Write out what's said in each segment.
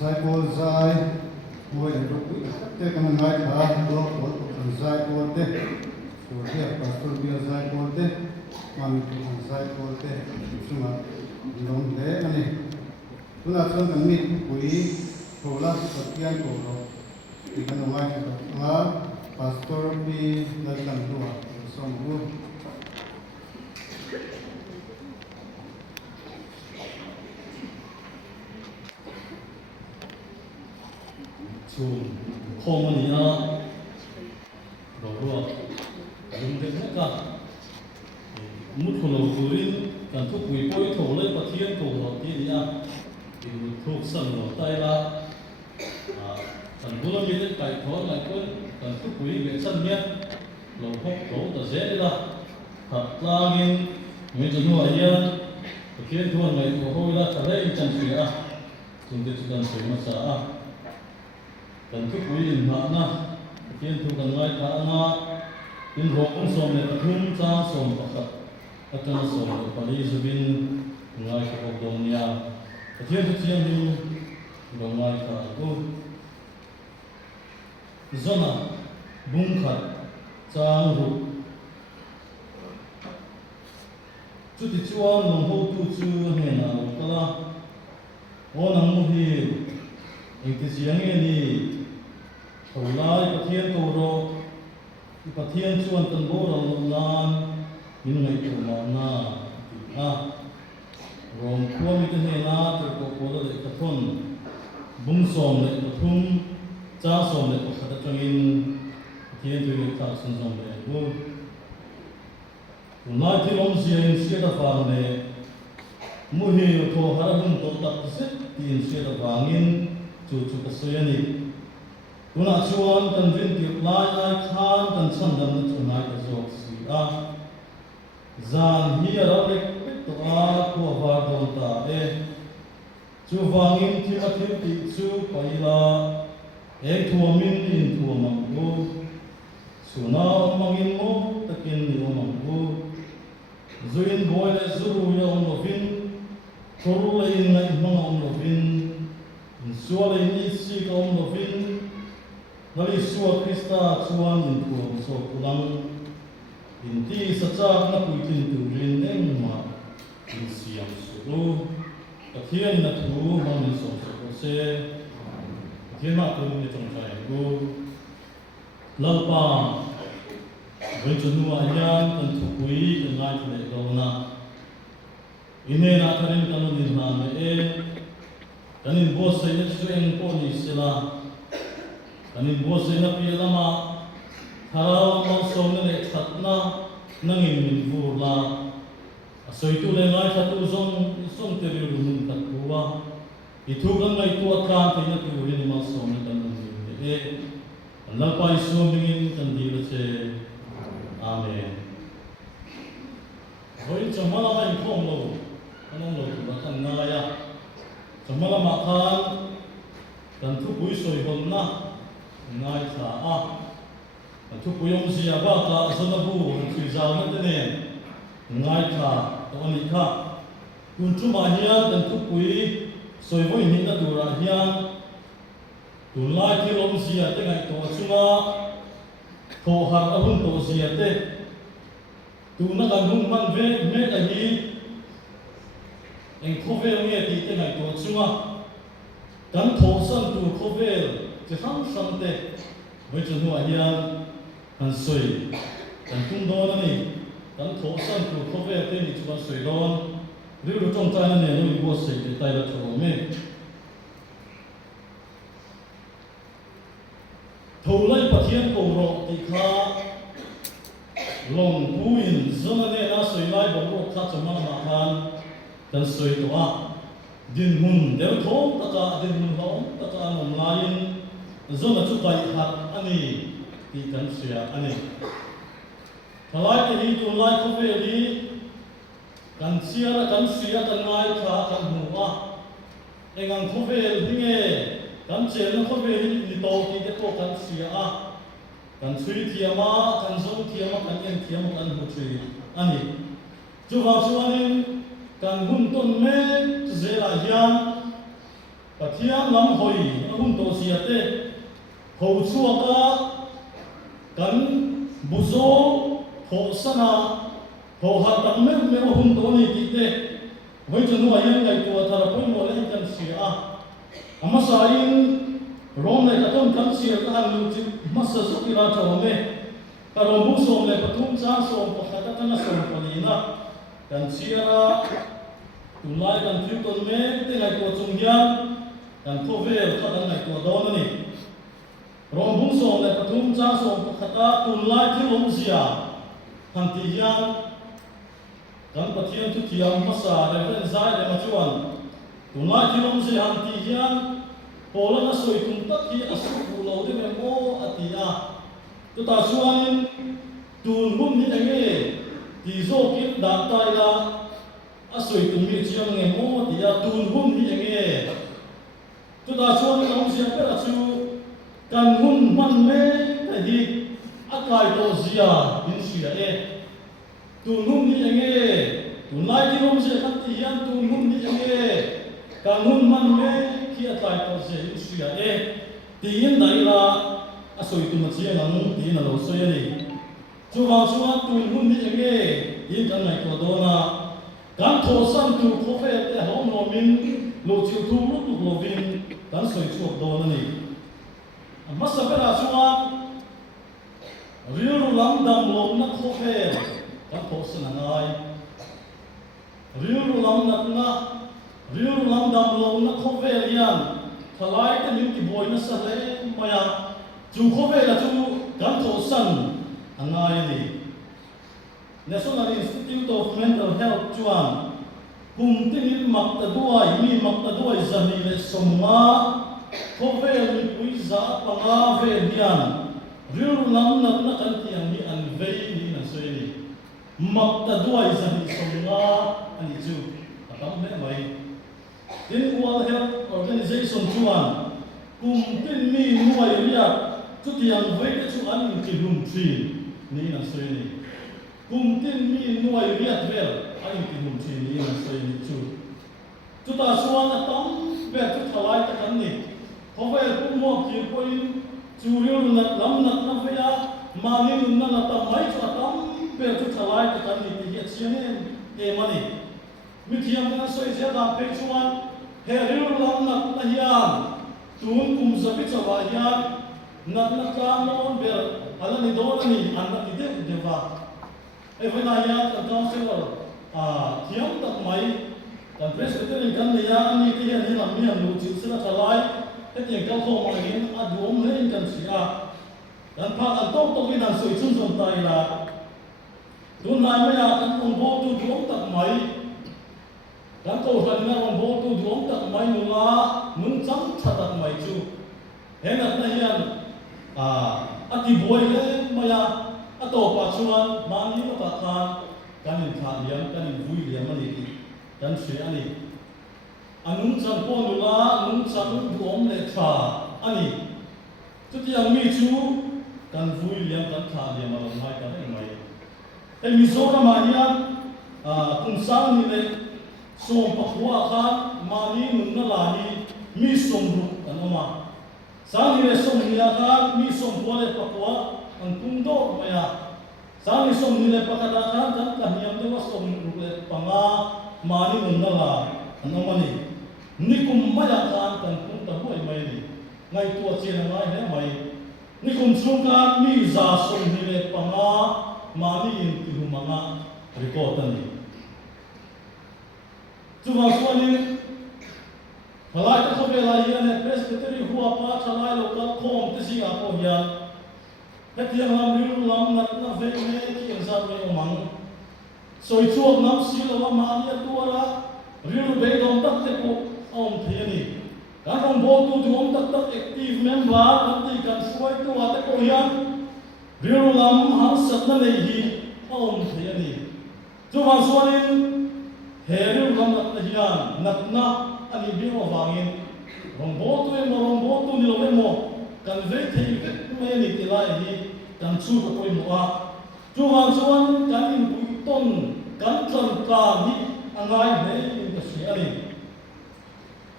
sai po sai ngồi để đọc te kan ngai tha do ko sai po te so dia pastor dia sai po te man sai po te suma long le ani tuna chon kan mi pui thola pathian ko ro ikan ngai ma pastor bi na kan duwa som bu 코문이나 로로 용대가 무토로 구린 간투 구이 포이토를 파티엔 도로티냐 thuộc sân tay là thần bùn miết cái thốn lại quân thần thúc quý về sân miết lầu hốc lầu tờ dễ là thật là nghìn người dân hoa yên khi thôn này của hôi là trở lên chân suy à chúng tôi chỉ cần suy mà sợ thần thúc quý hình hạ na khi thu cần ngay cả na in hộ cũng sôm để thun cha sôm bạc at na sôm để pali zubin ngay cả cuộc đồng nhà thiên thực hiện như đồng ngay cả cô zona bung khát trang ru chút thì chuan nông hộ tu chu nghe nào ta la ô nông mu hi anh cái gì nghe ni hồi lai cái thiên cầu ro cái thiên chuan tân bố rồi lan những ngày cầu mà na gồm khuôn cái này na từ cổ là để cái thôn bung sòm để cái thun cha sòm để cái khát trong in thiên từ cái thác sân sòm để cô nói thì ông riêng sẽ là vàng để mua hiểu thô hà bung tổ tập rất tiền sẽ là vàng in chủ cái sợi này cô nói chuan cần viên tiệp lai khan cần chân đầm nó chuan này cái dọc xì zan hi ra lek to a ko var don ta chu wangin thi a thi ti chu paila thuamin in thuamang go suna mangin mo takin ni omang go zuin boy le zuru ya om lovin toru le in ngai mang om lovin suwa le ni si ka om lovin nali suwa krista chuan in thuam so kulang inti sacha na puitin turin engma insiam suru athian na thu hon so so se athian ma tu ni chong chai go lalpa wen chunu ayan kan thu pui kan ngai thle lo na ine na tharin kan ni na me kanin bo se ni sueng ko ni sila kanin bo se na pi lama harau mau som ne thatna nangin min vurla soitu le ngai thatu som te ri run tat kuwa ithu gan ngai tu athan te na tu ri ma som ne kan ni Allah pai som dingin kan di le che amen hoi chamala mai khom lo anong lo tu ba kan na ya chamala ma khan kan thu pui soi hon na ngai tha a thu puyong sia ba ka asana bu thui zau na te ne ngai tha to ani kha kun chu ma hian kan thu pui soi voi hin na dura hian tu lai thi lom sia te ngai to chunga tho har a hun to sia te tu na kan hung man ve me a hi eng khove nge ti te ngai to chunga kan tho san tu khove che ham sam te với chúng tôi hiện cần soi cần tung đo này cần thổ sản của khâu về tên thì chúng ta soi đo nếu được trong tay này nó bị bớt sợi để tay là thổ mê thổ lấy phát hiện cầu rọ thì khá lòng buin dân này đã soi lại bằng rọ khá cho mà khan cần soi đo din hun đều thổ tất cả din hun thổ tất cả nông lai dân là chụp bài hạt anh thì cần sửa anh thà lại thì tụi lại không về đi cần sửa cần ngay thà cần hùa anh ăn không về thì nghe cần sửa nó không về thì tổ thì cái tổ cần sửa cần suy thiam mà cần sống thiam mà cần yên thiam mà cần hụt suy anh chú vào chú anh cần hùn tôn mê dễ là hiền pathian lam hoi ahun to siate ho chuaka kan buzo ho sana ho hatam me ahun to ni ti te hoi chanu ayan kai tu athara poi mo le kan sia ama sain rom le katon kan sia ka han lu chi masa sukira chome karo mu som le patum cha som pakhata kana som palina kan sia tunai kan thiu ton me te ngai ko chung hian kan khovel khadan ngai ko don ni rom bung som le patum cha som pakhata tunai thiu om sia han ti hian kan pathian thu thiam masa le ren zai le machuan tunai thiu om sia han ti hian polana soi tum tak hi asu pu lo de me mo atia tu ta suanin tun hum ni enge ti zo kin da tai la asoi tum mi chiang nge mo tia tun hum ni enge tu ta suanin om sia pera chu kan hun man me ta hi atlai to zia in sia e tun hum ni enge tun lai ti om sia kan ti hian tun hum ni enge kan hun man me kia tai to se sia e ti yin dai la asoi tu ma chia nang ti na lo so ye ni chu wa tu hun ni enge yin kan nai ko do na kan tho san tu kho fe te hom no min lo chiu tu lu tu lo vin kan soi chu do na ni amma sa pera chu wa riu lam dam lo na kho fe kan tho san ngai riu lam na riu lam dam lo na kho fe lian thalai te min ki boy na sa le maya chu kho fe la chu kan tho san angai ni National Institute of Mental Health chuan kum tin mak ta duai mi mak ta duai zani le somma kho fe mi pui za panga ve dian riu lam na kan tiang ni an ve ni na so ni mak ta duai zani somma ani chu atam me mai in World Health Organization chuan kum tin mi nuai ria chu tiang ve chu an ki lum tri ni na so ni kum tin mi nuai ria vel an ki lum tri ni na so ni chu ta suan atam ve chu thalai ta kan ni hovel kum mo ki poin chu riu na lam na ve ya ma ni na ta mai chu atam ve chu thalai ta kan ni ti chian e mani mi thiam na so sia da pe chuan he riu lam na hian tun kum zabi chawa hian na ka mon ber alani don ni an na ti de va e vai na hian ka counselor thiam tak mai kan presbyterian kan ne ya ani ti hian ni lam ni an lu chi sira thalai he ti ka kho ma ni a duom le kan sia kan pha an tok tok ni dan soi chun chun tai la tun nai ma ya kan on bo tu duom tak mai kan to ran na on bo tu duom tak mai nu nga nung cham thatak mai chu henat na hian ati boy le maya ato pa chuan mani no ka khan kan in tha liam kan in vui liam ani kan se ani anung cham po nu la nung cham duom le tha ani chu ti ang mi chu kan vui liam kan tha liam ala mai ka mai e mi zo na ma hian kung sang ni le som pakwa khan mani nun na la ni mi som ru kan oma sang ni le som ni khan mi som po le pakwa an tung do maya sang ni som ni le pakada khan kan ka niam de wa som ru le panga mani nun na la an oma ni ni kum maya khan kan tung ta hoi mai ni ngai tu che na ngai he mai ni kum chung khan mi za som ni le panga mani in ti hu manga report ani chu wa suanin halai ta khobe la hian presbytery huwa pa chalai local khom te si a ko hian hetiang lam riu lam nat na ve me ki an sa me omang soi chuak nam si lo ma ni tuara riu be dom tak te ko om thiani kan ong bo tu dum tak active member kan ti kan suai tu wa te ko hian riu lam ha sat na nei hi om thiani chu wa suanin heriu lam na hian nat na ani bi mo wangin rombo tu ni lo mo kan ve thei ve me ni ti lai hi kan chu ko poi mo a chu wang chuan kan in pui ton kan tlan ka ni angai me in ka si ani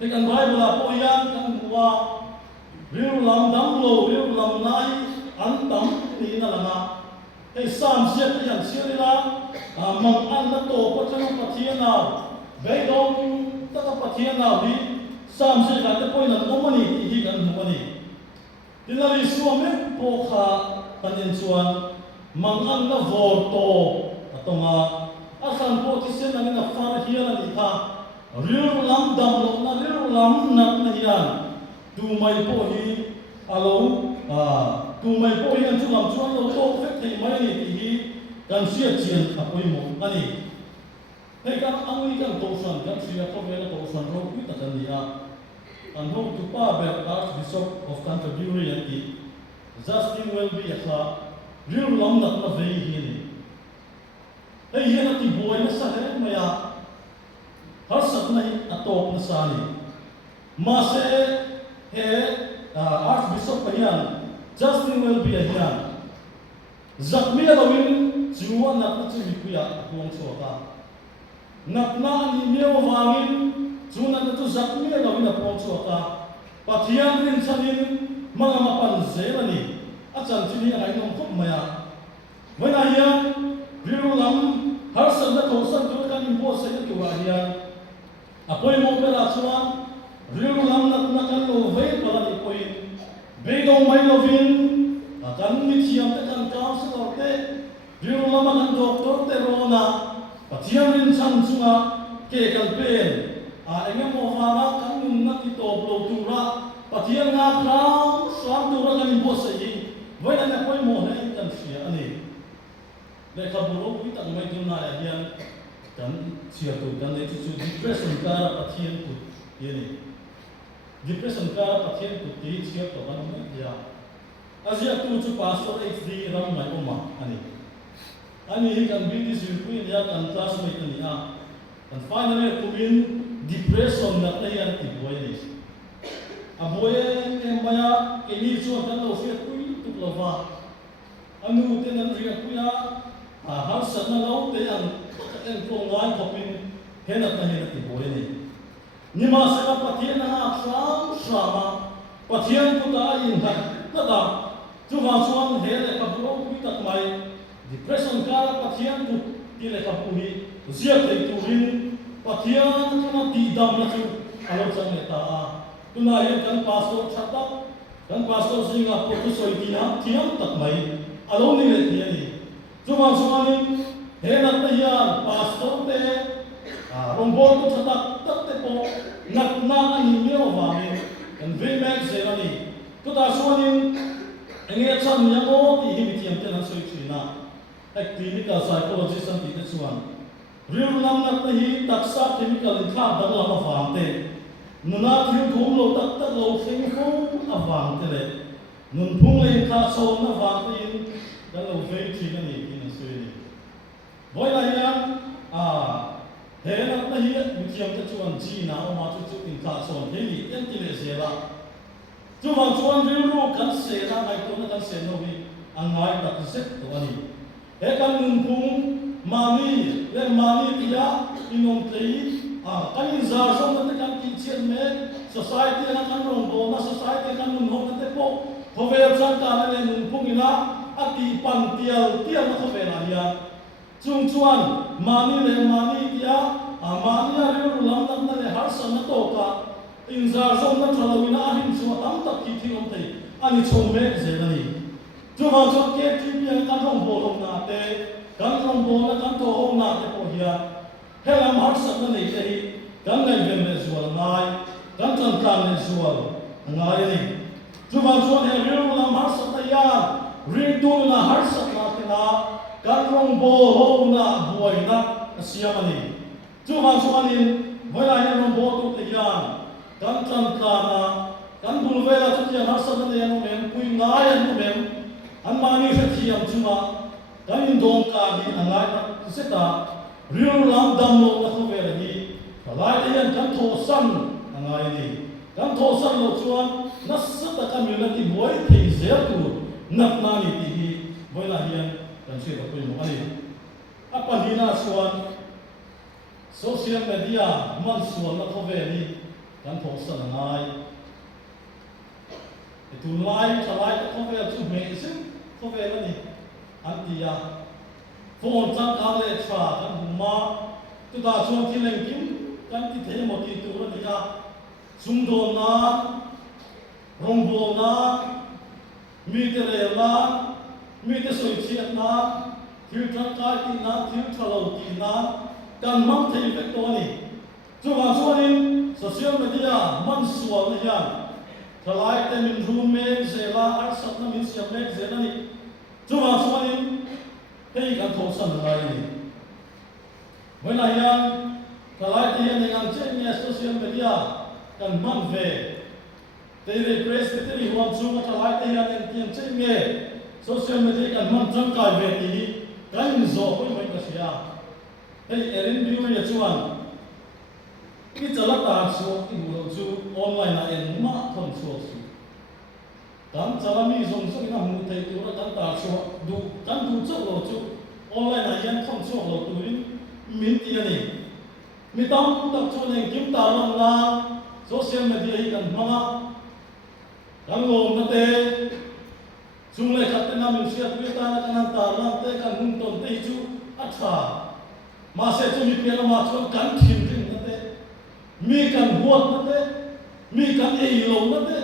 thế kan Bible po yan kan buwa riu lam dam lo riu lam nai an tam ni na langa hey sam sia te yan sia la mang an na to po chang pathian na be dong ta ka pathian na bi sam sia ka te po na no mani hi kan no mani tilari suame po kha panin chuan mang an na vor to atonga asan po ti sen na far hian ani kha riu lam dam lo na riu lam nat na hian tu mai po hi alo tu mai po hi an chu lam chuan lo to fek thei mai ni ti hi kan sia chian apoi mo ani hei kan angui kan to san kan sia to ve to san ro pi ta kan dia an ho tu pa be Archbishop of Canterbury anti Justin Welby akha riu lam nat na ve hi ni hei hian ati boy na sa he maya har sat nai atop na sa ni ma se he Archbishop Pahian Justin Welby hian zakmi lawin chuan nak na chu kuya kuang chota nak na ni meo wangin chuan na chu zakmi lawin a kuang chota pathian rin chanin mga mapan zelani achan chini ai nom khop maya wena hian riu lam har san na to san tu kan imbo se ki wa hian apoi mo pela chuan riu lam nak na kan lo ve pala ni poi be dong mai lovin kan mi thiam te kan counselor te riu lam kan doctor te rona pathian rin chan chunga ke kan pen engem mo fara kan nun na ti to blo tura pathian nga khram swam tura kan imbo se yi voi na poi mo he kan sia ani le khaburo pi tak mai tu na ya hian kan sia tu kan le chu depression ka pathian tu yeni depression ka pathian tu ti sia to kan me ya azia tu chu pastor HD ram mai oma ani kan bi this will ya kan classmate ni and finally kumin depression na tayan ti boy ni aboye maya kini chu kan lo sia kui tu lova anu te nan ria kuya har sat na lo te an en kongai kopin henat na henat ti boy ni ma sa ka pathian na sham shama pathian ku ta in ha ta da chu wa chuan he le ka bro ku tak mai depression ka pathian tu ti le ka pu hi zia te tu rin pathian na ti dam na chu alo chang le ta tu na yen kan pastor chata kan pastor singa po tu soi ti na thiam tak mai alo ni le ti ni chu wa chuan he na ta ya pastor te rombol tu chata tak te po nak na ani meo wa me kan ve mek se ani tu ta chuan engge chan yang o ti hi mi tiam te nan soi china clinical psychologist an ti te chuan riu lam nak na hi taksa chemical in kha dang lam awang te nuna thil thum lo tak tak lo thing khum awang te le nun phung le kha chon na wang te in dan lo ve thi na ni in soi ni boy la hian he nak na hi mi tiam te chuan ji na o ma chu in kha chon he ni en ti le se la chu wang chuan riu ru kan se na mai to na kan se no hi angai tak set to ani he kan nun phung mani le mani pia inom tei kan in zar som na kan kin chen me society na kan rong bo na society kan nun ho na te po khovel chan ta na le nun phung ina ati pan tial tial na khovel na ya chung chuan mani le mani pia mani a riu lam na le har san na to ka in zar som na thalawina a hin chu tam tak ki thilom tei ani chom me ze na ni chu ma chu ke ti pia kan rong bo long na te kan rong bo na kan to ho na te po hian helam har san na nei te hi kan ngai vem le zual ngai kan chan kan le zual ngai ni chu ma chu he riu lam har san ta ya ri tu na har san na te na kan rong bo ho na buai na siam ani chu ma chu anin voi la he rong bo tu te hian kan chan kan na kan bul vela chu tian har san na ne no men pui ngai an no men an mani se thiam chuma kan in dong ka ni angai na seta riu lam dam lo na khu ve la ni lai te yan kan tho san angai ni kan tho san lo chuan na sata community boy thei zel tu nak na ni ti hi boy la hian kan se ka pui mo ani apa dina chuan social media man suan na khu ve ni kan thok san ngai tu lai thalai ta kho ve chu me sin kho ve la ni an ti ya phone chang ka le tra kan ma tu da chuan thi leng kim kan ti the mo ti tu la ni ya sum do na rong bo na mi te re na mi te soi chiat na thil chang ka ti na thil thalo ti na kan mang thei ve to ni chu wa chuanin social media man sual na hian thalai te min room me zela ar sat na min siam me zela ni chu wa chuanin hei kan thok san lai ni when I am thalai te hian ngang che ni social media kan man ve te re presbytery hom chu ma thalai te hian ngang tiang che me social media kan man chang kai ve ti ni kan zo ko mai ka sia hei erin biu ya chuan ki chala ta chu ki mu chu online na en ma thon chu chu kan chala mi zong so ina mu thei tu ra kan ta chu du kan du chu lo chu online na yan thon chu lo tu rin min ti ani mi tam tak chu nen kim ta long na social media hi kan ma kan lo na te chung le khat na min sia tu ta na kan ta lam te kan hung ton te chu atha ma se chu mi pe ma chu kan thin rin na te mi kan huat na te mi kan ei lo na te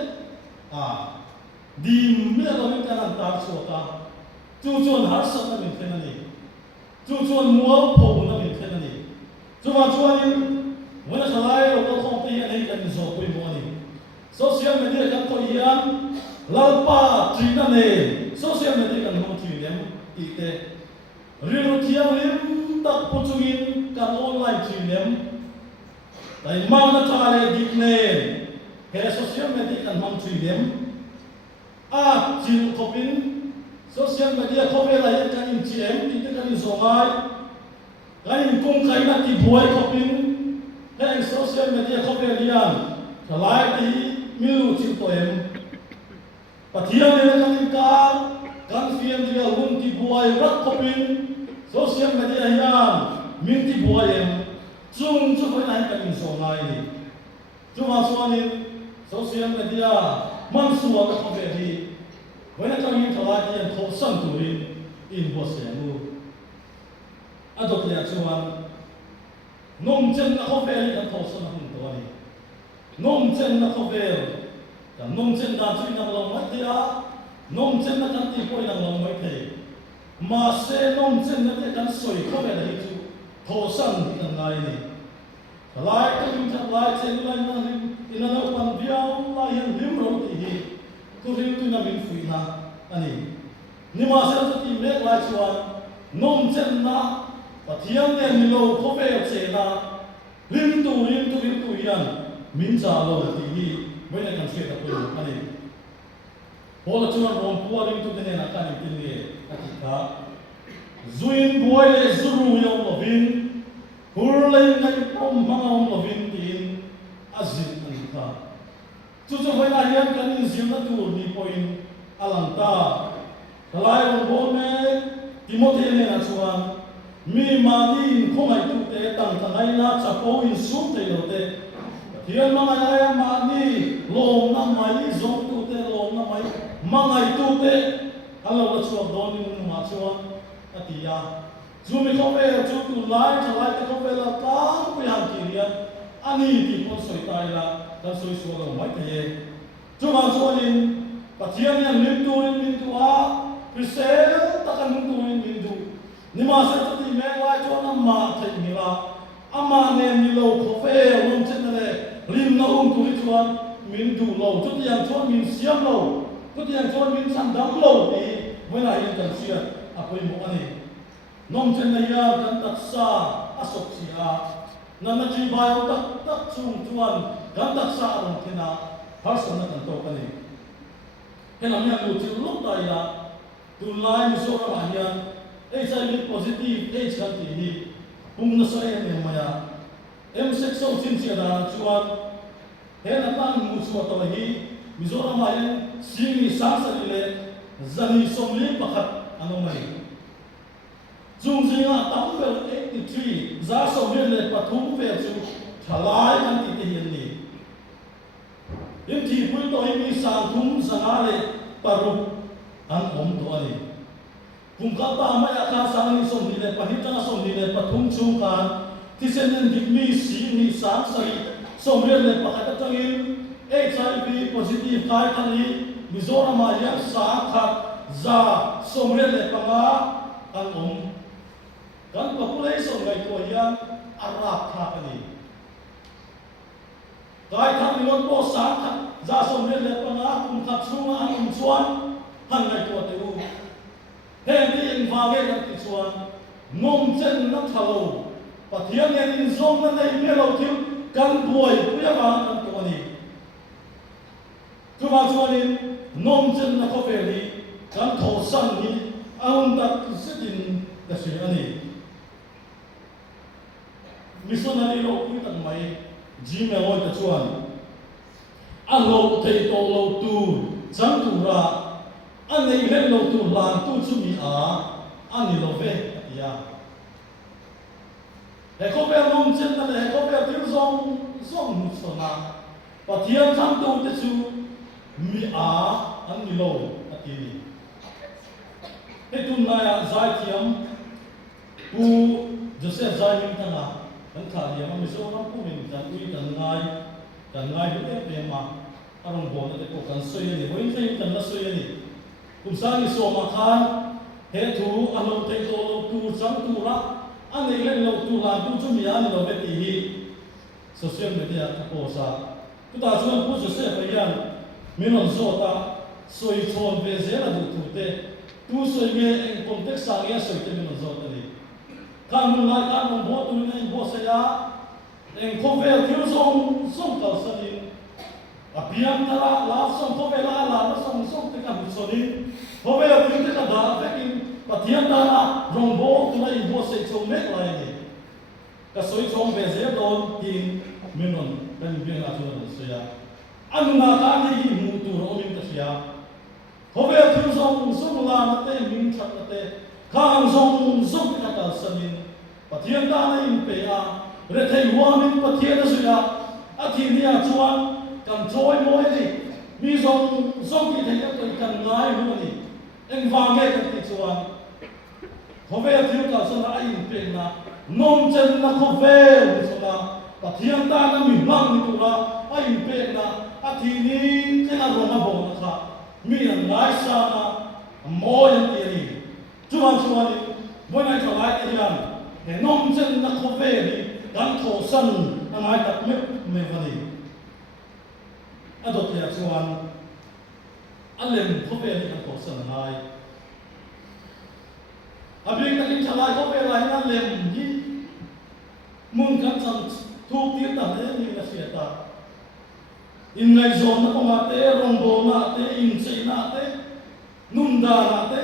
di mi la mi kan ta chu ka chu chuan har sa na min phen ani chu chuan mual pho na min phen ani chu ma chuan when a salai lo ko khong te ai kan zo pui mo ani social media kan to yan lalpa trina ne social media kan mo thi lem ti te rilu thiang lim tak pu chungin kan online thi lem dai ma na thale dik ne he social media kan mam thi lem chil khopin social media khope la yan kan in chem ti te kan in zongai kan in kong khai na ti buai khopin he social media khope lian thalai ti milu chil to em pathian ne kan in kan fiam dia lung ti buai rak khopin social media yan min ti buai em chung chu khoi nai kan in zongai ni chu ma chuanin social media man suwa na khope hi when I come into life and told some to him in Bosnia, adopted a chuan, non chen na hovel and told some to him. Non chen na hovel, the non chen da twin along Matia, non chen na canti point along my pay. Masse non chen na they can soy cover it to told some and line. The light coming to light and line in an open beyond lion him wrote he. Tu rin tu na min fui na ani ni ma se ti me la chuan nom chen na pathian ne mi lo kho pe che na rin tu yan min cha lo ti hi we na kan se ta ko ani ho la chuan rom pu rin tu ne na kan ti ni ati ka zuin boy le zuru yo lo vin hur le na pom ma lo vin tin azin ani ka chu hoi na hian kan in zim na tur ni point alanta kalai ron bo me timothy ne na chuan mi ma ni in khomai tu te tang tangai na chapo in sum te lo te hian ma ngai ma ni lom na mai zong tu te lom na mai ma ngai tu te alo la chuan don ni ma chuan atia chu mi khope chu tu lai chalai te khope la tang pu yang ki rian ani ti pon soi tai la dan soi so lo mai te chu ma chuanin pathian yan min tu a krisel takan min tu ni ma se ti me lai chuan amma thei ni la amma ne mi lo khofe lom chen le lim na tu ri chuan min du lo chu ti yang chuan min siam lo chu ti yang chuan min san dam lo ti when I in kan sia apoi mo ani nom chen na ya kan taksa asok sia na chi bayo tak chung chuan kan taksa ron thina har san na kan to kan ni helam ya lu chi lu ta ya tu lai mi so ra hian HIV positive AIDS kan ti ni hung na sa ya ne ma ya em sex so chin sia da chuan he na tan mu chu to hi mi zo ra ma yan simi sa sa le zani som lim pakhat ano mai chung jinga tam vel 83 za som le pathum ve chu thalai kan ti te hian ni in thi pui to hi mi sang thum sanga le paru an to ani kum ka ta ma ya ka sang ni som ni le pani ta som ni le pathum chu kan ti sen nen dik mi si ni sang sai som le pa ka ta ngin HIV positive kai kan ni Mizoram ya sa khat za som le pa nga an kan population ngai to hian arap tha ani kai thang ni po sa khat za som le pa nga kum khat chunga an chuan han ngai to te u he ni in va ge kan ti chuan nom chen na thalo pathian ne in zom na nei me lo thil kan buai puya ba kan to ani chu ma chuan in nom chen na ko ve ni kan tho san ni aun ta sitin da se ani missionary lo pui tang mai Gmail oi ta chuan a lo thei to lo tu chang tu ra a nei le lo tu lan tu chu mi a ani lo ve ya he ko pe nom chen na le ko pe tir zong mu so na pathian chang tu te chu mi a ani lo ati ni he tu na ya zai thiam pu Joseph zai min ta na kan kha dia ma mi so na pu min ta ui kan ngai bu te ma arong bo na te ko kan soi ni hoi sai kan na soi ni kum sa ni so ma khan he thu a lo te to lo tu chang tu ra an nei le lo tu la tu chu mi an lo be ti hi social media ta ko sa tu ta chuan pu Joseph fa yan min on so ta soi chon be ze la du tu te tu soi me en context sa ya soi te min on so ta ni kan mun kan mun bo tu ne bo sa ya en ko ve thil song ka sa ni a piam ta la song ko ve la song te ka bu so ni ko ve thil te ka da ve kin pathian ta na rong bo tu na in bo se chong me la ni ka soi chong ve ze don tin min on kan bi na tu na so ya an na ka ni mu tu ro min ta sia ko ve thil song la na te min chat na te khang song ka ta sa ni pathian ta na in pe a re thei wa min pathian su ya a thi ni a chuan kan choi moi ni mi zong ki thei ka kan ngai hu ni en va nge ka ti chuan ko ve thil ka sa na in pe na nom chen na ko ve so na pathian ta na mi mang ni tu la a in pe na a thi ni ke na ro na bo na kha mi na ngai sa na mo yan ti ni chuan ni bo na cha lai ti yan he nom chen na ko ve ni kan tho san na mai tak me va ni a do te chuan a lem ko ve ni kan tho san ngai a bi ka kin chalai ko ve lai na lem ni mun kan san thu ti ta ne ni na sia ta in ngai zon na ko ma te rong bo na te in sei na te nun da na te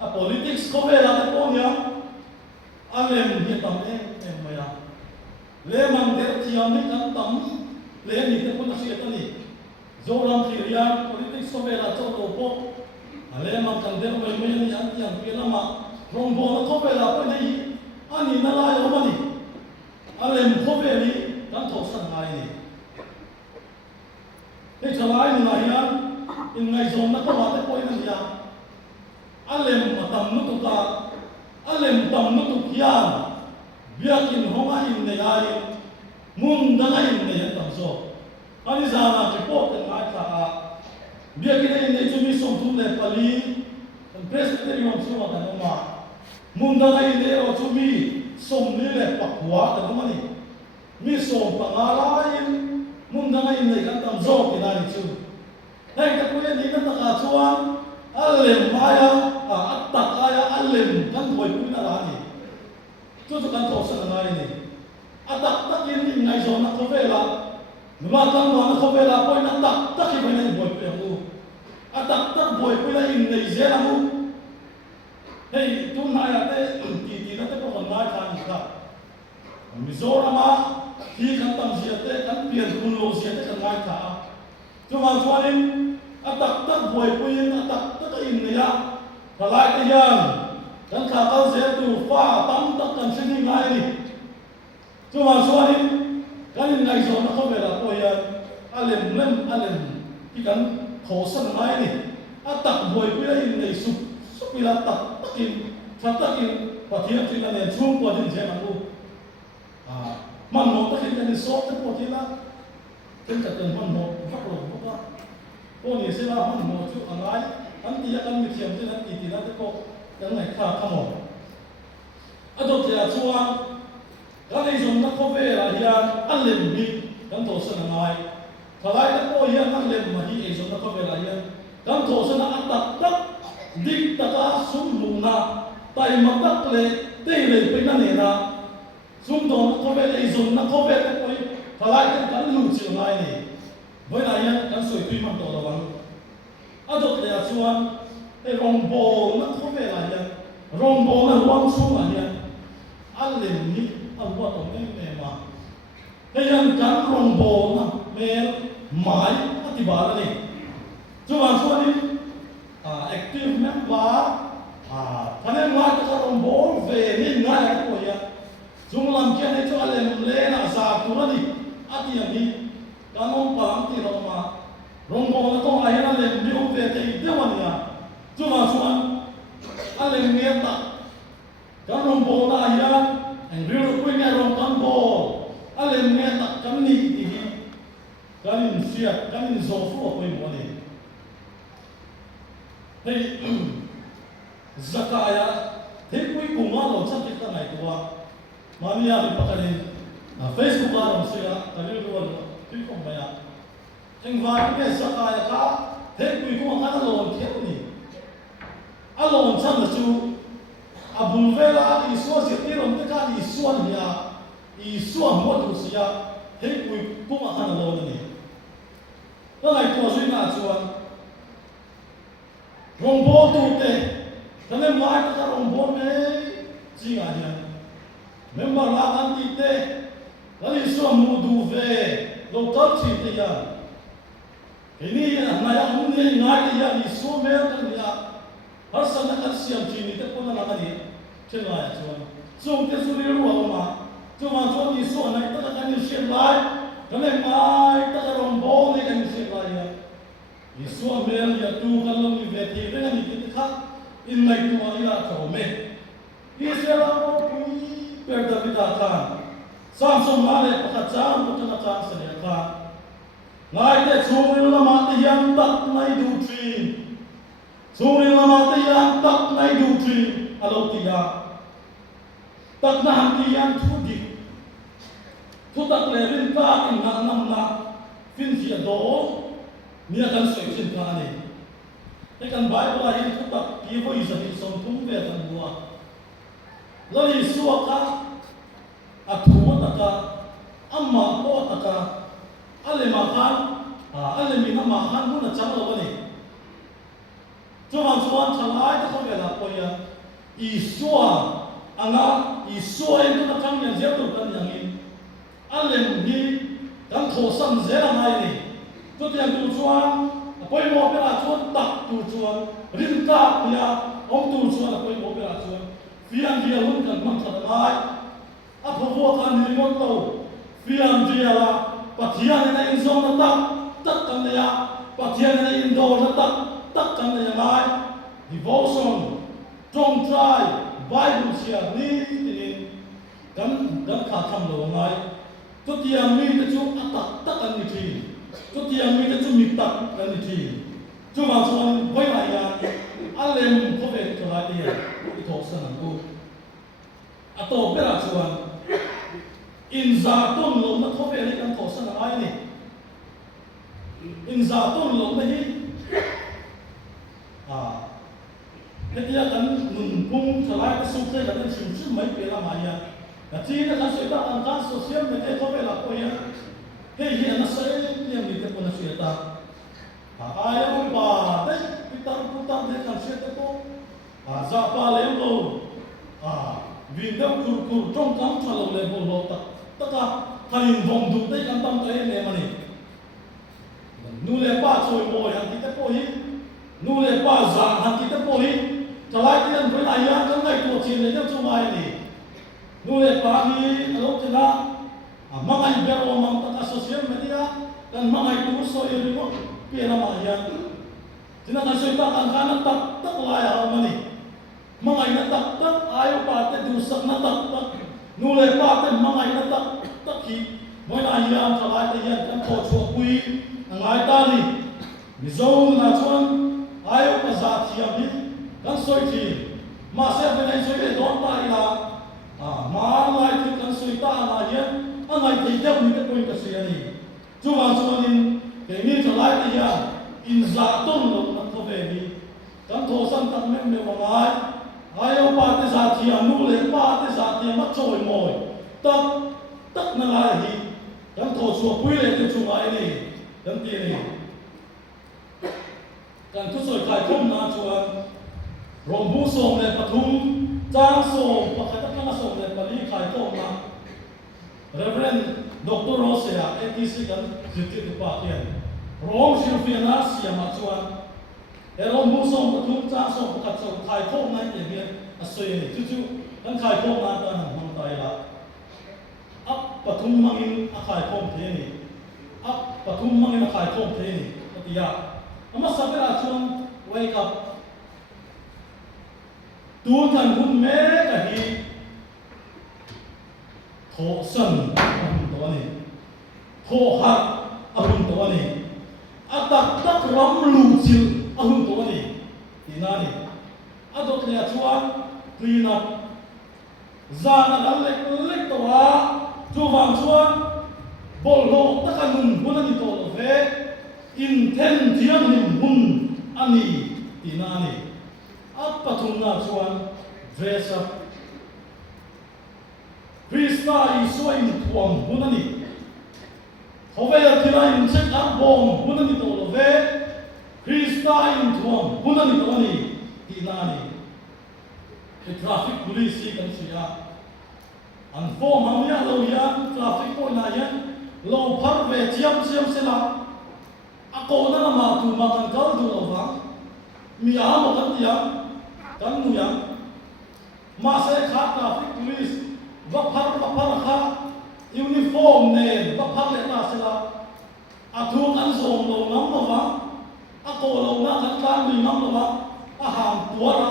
a politics ko ve la te po nya a lem ni tam e ma ya le mang de thiam ni kan tam le ni te ko na sia ta ni zo ram thi rian politics ko ve la cho to po a le mang kan de me me ni an tiang pe la ma rong bo na ko ve la po nei ani na la yo ma ni a lem ko ve ni kan tho san ngai ni he chalai ni na ya in ngai zon na ko ma te po ni ya a lem ma tam nu tu ta a lem tam nu tu kian biakin honga in ne ai mun da ngai in ne tam so ani za na ki po te ngai ta biakin in ne chu mi som tu le pali presbyterian chu ma da ma mun da ngai ne o chu mi som ni le pakwa ta ma ni mi som pa nga la in mun da ngai ne kan tam zo ki na ni chu hai ka ku ni na ta ka chuan alem maya atak aya alem kan thoi pu na la ni chu kan tho sa na ni atak tak in ngai zo na ko ve la ma kan wa na ko ve la poi na tak ki ve na boi pe mu atak tak boi pu la in nei ze la mu hei tu na ya te ti na te ko kon ngai kha ni kha Mizoram hi kan tam sia te kan pian kun lo sia te kan ngai kha chu ma chuanin atak tak boi pu in atak tak in ne ya palai te yan kan kha kan se tu fa tam tak kan sing ngai ni chu ma chuanin kan in ngai zo na ko ve la po yan alem ki kan thosan ngai ni atak boy pi lai nei su pila tak takin thatakin pathian tin ane chung ko din je mangu man mo takin kan so te po tila ken ta kan man mo phak lo ko ka ko ni se la man mo chu angai an ti ya kan mi thiam tin an ti ti na te ko kan ngai kha khamo adot ya chuan kan ei zon na ko ve la hian alem ni kan thosan ngai thalai ta ko hian an lem ma hi ei zon na ko ve la hian kan thosan atak tak dik taka sum luna tai matak le tei le pe na ne na sum don ko ve ei zon na ko ve ta ko thalai kan lu chi ngai ni voi na hian kan soi tui man to la wang adot le chuan e rong bo na ko ve la hian rong bo na wang sum la hian an lem ni an wa to me ma hian kan rong bo na me mai atiba ni chuan ni active member thane mai ta rong bo ve ni ngai ko ya chung lam kia ne chu alem le na sa tu ni ati ni kanon palang ti ro ma rong bo na to ai na le mi o ve te de wan ya chuan alem ne ta kan rong bo na ya ang ri ko ngai rong kan bo alem ne ta kan ni ti kan in sia kan in zo fu ko mo ni hei zakaya thế cuối cùng nó chắc cái này của mà bây giờ mình bắt đầu Facebook là làm sao ta biết luôn cái không phải anh vài cái zakaya cả thế cuối cùng anh làm thế này anh làm chắc là chú abul vela isu sẽ tiếp làm cái isu này isu một điều gì thế cuối cùng anh làm này nó này của suy nghĩ chú rong bo tu te kane mai ta rong bo me ji ga ya member la an ti te lali so mu du ve lo ta chi te ya ini na ya mun ne ngai ya ni so me ta ya har san na kan siam chi ni te ko na la ni chen la ya so te su ri ro ma so ni so na ta ka ni shem lai kane mai ta rong bo ni kan shem lai ya Isu amel ya tu kalau ni beti dengan ni kita in like tu ila chome. Isela mo pi perda kita kan. Samsung male pakacang pakacang sedia kan. Ngai te chungil na mati yang tak nai du tri. Chungil na mati yang tak nai du tri. Alo tiya. Tak na hanti yang thudi. Thu tak lerin ka in na nam na. Fin sia do. Nia kan soi chin ka ni te kan bible la hin thutak pi voi za ni som thum ve kan bua lo ni suwa ka athu ta ka amma ko ta ka ale ma khan ale mi na ma khan mu na chang lo ni chuan thalai ta ko ve la ko ya I suwa anga I suwa en ta chang yang zeu tu kan yang in ale ni kan tho sam zela mai ni tu tiang tu chuan apoi mo pela chuan tak tu chuan rin ka pia om tu chuan apoi mo pela chuan fiam dia hun kan mang thad lai a pho kan ni mon lo fiam dia la pathian na in zong na tak kan ya pathian na in do na tak kan ya mai devotion trong trai bible sia ni tin kan kha tham lo ngai tu tiang mi te chu tak kan ni thi tu tiang mi te chu mi tak kan ni thi chu ma chuan voi mai ya alem ko ve to la dia I thok san ku a to pe la chuan in za ton lo na ko ve ni kan thok san ai ni in za ton lo na hi cái kia kan nun pung thalai ka su te kan chim chim mai pe la ma ya na chi na kan soi ta an kan social media ko ve la ko ya hei hi na sai ni mi te ko na su ta ai ông bà đấy kita putar de kan se te ko za pa le lo vì đâu kur trong kam chalo le bo lo ta ka kanin bom du te kan tam te ne ma ni nu le pa choi mo ya ki te ko hi nu le pa za han ki te ko hi chalai ti an với ai ya kan ngai to chin le cho mai ni nu le pa hi alo ti na mangai bero mang taka social media kan mangai tu so iri mo pera maya tina kan so kan kana tak tak laya mani mangai na tak tak ayo parte du sak na tak tak nule parte mangai na tak tak ki moi na yam thalai ta yan kan to chu pui ngai ta ni mi zo na chuan ayo pa za thiam ni kan soi thi ma se ben ai soi le don ta ila ma lai thi kan soi ta na yan angai thei deuh ni te point ka sia ni chuwang chuanin ke ni thalai ta yan in za ton lo na to ve ni kan tho sam tak mem me wa ngai ayo pa te za thiam nu le pa te za thiam ma choi moi tak tak na lai hi kan tho chu pui le te chu ngai ni kan ti ni kan tu soi khai khom na chuan rong bu som le pathum chang som pakhat ka na som le pali khai khom na Reverend Dr. Rosea ATC kan ziti tu pa kian rong silfiana siama chuan rong bu som pathum chang som pakhat so khai khom na ke hian asoi ni chu chu kan khai khom na ta na mang tai la ap pathum mangin a khai khom the ni ap pathum mangin a khai khom the ni atia ama sabera chuan wake up tu than hun me ka hi tho san ahun to ni tho hat ahun to ni atak tak ram lu chil ahun to ni ina ni adot le chuan clean up zana dal lek lek to wa chu wang chuan bol lo takanun hunani to lo ve inten thiam nim hun ani tina ni apa thunna chuan dress up Krista isoi thuam hunani hove thila in check up bom hunani to lo ve Krista in thuam hunani to ni tina ni the traffic police kan sia an form hamya lo ya traffic ko na yan lo phar ve chiam chiam sela ako na ma tu ma kan kal du lo wa mi a mo kan dia kan nu yang ma se kha traffic police va phar kha uniform ne va phar le ta sela a thu kan som lo nam lo wa ako lo na kan kan mi nam lo wa a ham tua ra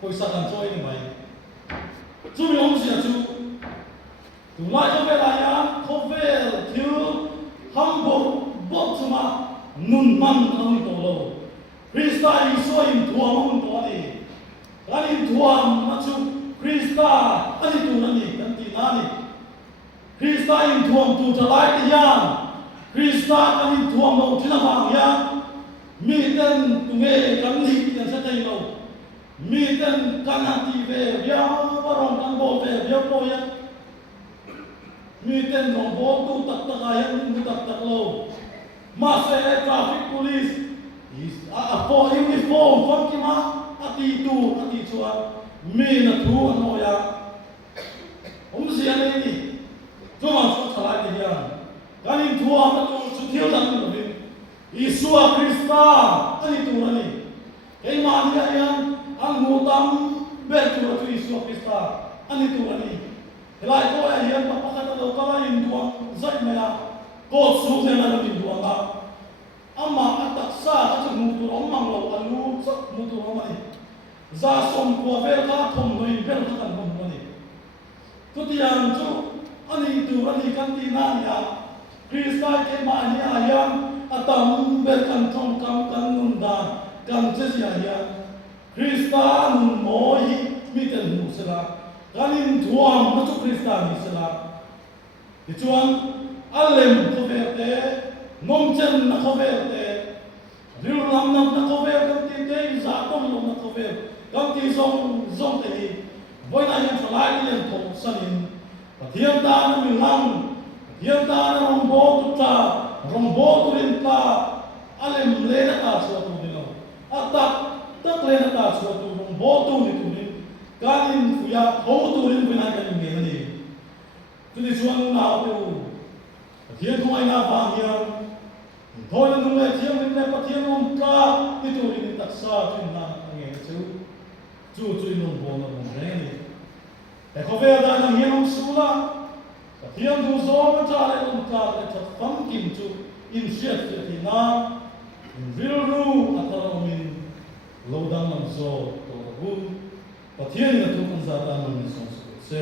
poi sa kan choi ni mai chu mi ong sia chu tu lai ko ve la ya ko ve thiu humble bot chuma nun man ang to lo Krista isoi thuam ang to ni ani thuam ma chu Krista ani tu na ni kan ti na ni Krista in thuam tu thalai ti yan Krista ani thuam lo thina ma ya mi ten tu nge kan ni ten sa tai lo mi ten kan ti ve ya parong kan bo ve ya po ya mi ten rong bo tu tak tak ya ni tak tak lo ma se traffic police is a po uniform fam ki ma ati tu ati chua mi na thu ano ya si ane ni chu ma chu thalai ti ya kan in thu ma tu chu thiu dang ni lo Isua Krista ani tu ani ei ma ni ya ang mu tam ber tu Isua Krista ani tu ani lai ko ya hian pa pa ka lo ka in tu zai me ya ko su ne na lo in tu ma amma atak sa ka chu mu tu rom mang lo alu sa mu tu rom ani za som ko ver ka thom noi ber ka kan rom ani tu ti yang chu ani tu ani kan ti na ya Krista ke ma ni ayam atam ber kan thong kam kan nun da kan che sia ya Krista nun moi mi ten mu sela kan in thuam ma chu Krista ni sela ti chuan alem ko ve te nom chen na ko ve te riu lam nam na ko ve kan ti te za tom lo na ko ve kan ti zong zong te ni voi na yan thalai ni len thong sanin pathian ta na mi lang pathian ta na rong bo tu ta rong bo tu rin ta alem le na ta chua tu ni lo atak tak le na ta chua tu rong bo tu ni tu ni kanin fuya ho tu rin voi na kan nge ni tu ni chuan na tu pathian ko ai na va hian thôi là người thiêng nên là có thiêng ông ca cái tuổi này đặc sa chuyện là nghe chú nông bồn là bồn đấy này để có vẻ là hiền ông su la hiam du zo ma cha le um cha le that fam kim chu in siat ti na real ru athara min lo dang nam zo to hu pathian na tu kan za ta man so se